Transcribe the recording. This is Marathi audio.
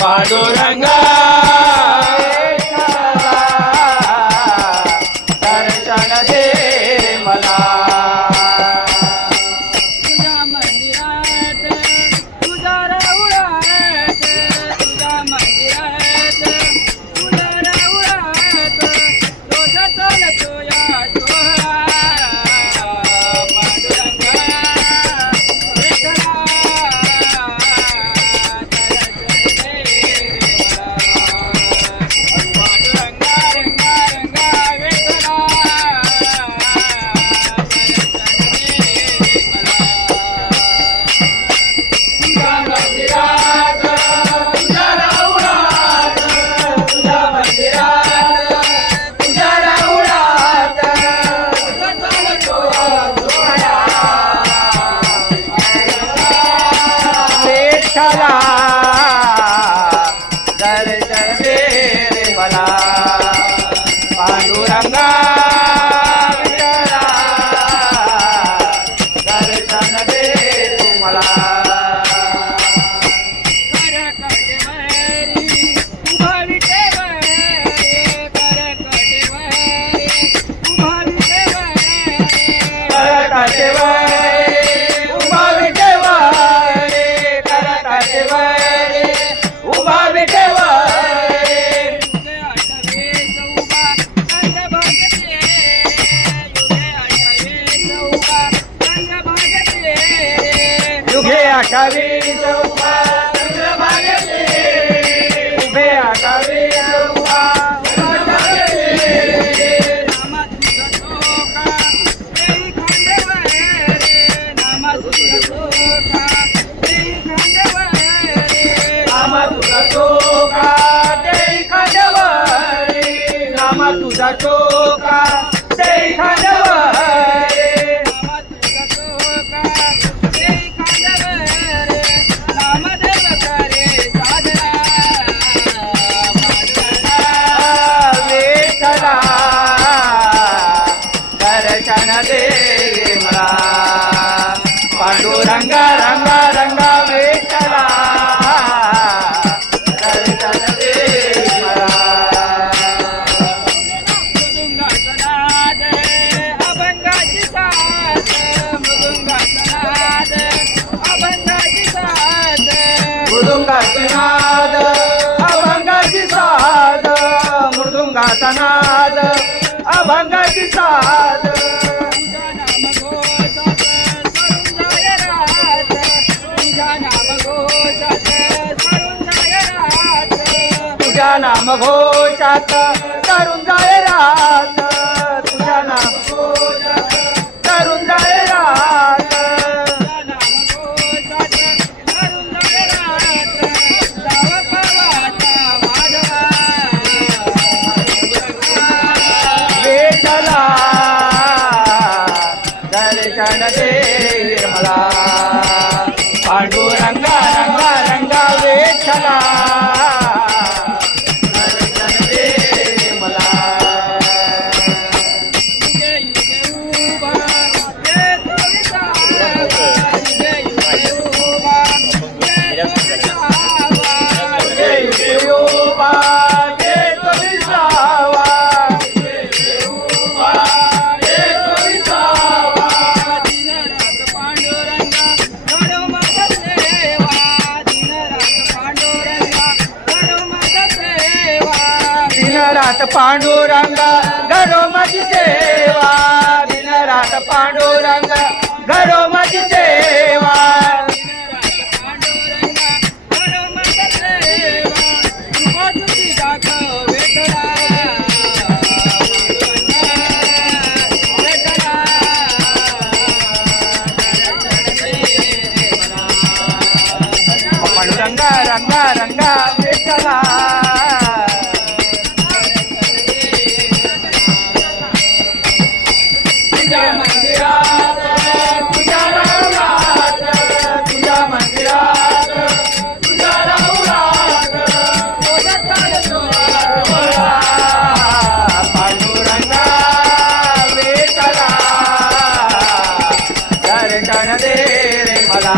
पांडुरंगा दर्शन दे मला तुझ्या मंदिरात तुझा राऊळात तुझ्या मंदिरात तुझा राऊळात रोज चालतो या सोहळा पांडुरंगा विठ्ठला दर्शन दे रे मला पांडुरंगा दर्शन दे मला युगे आठावी चौका चंद्रभागेचे उभे आठावी चौका तुझा चोका ते दर्शन दे मला पांडुरंगा रंगा रंगा विठ्ठला दर्शन दे मला अभंगाची साथ मृदुंगाचा नाद अभंगाची साथ मृदुंगाचा नाद अभंगाची साध मृदुंगाचा नाद अभंगाची साध तुझा नाम घोषात सरून जाय रात तुझा नाम घोषात सरून जाय रात तुझ्या नाम घोषात तरुण जाय रात तुझ्या नाम घोषात तरुण जाय रात तुझा नाम घोषात सरून जाय रात जाव पावाचा माधवा विठ्ठला दर्शन दे मला पांडुरंगा रंगा रंगा विठ्ठला दर्शन दे मला युगे युगे उभा येतो विसावा युगे युगे उभा येतो विसावा युगे युगे उभा येतो विसावा दिनरात पांडुरंगा घडो माझा सेवा दिनरात पांडुरंगा घडो माझा सेवा दिनरात पांडुरंगा घरो माझी सेवा दिनरात पांडुरंगा घरो माझी सेवा रंगा रंगा विठ्ठला तुझ्या मंदिरात तुझ्या राऊळात तुझ्या मंदिरात तुझ्या राऊळात पांडुरंगा विठ्ठला दर्शन दे रे मला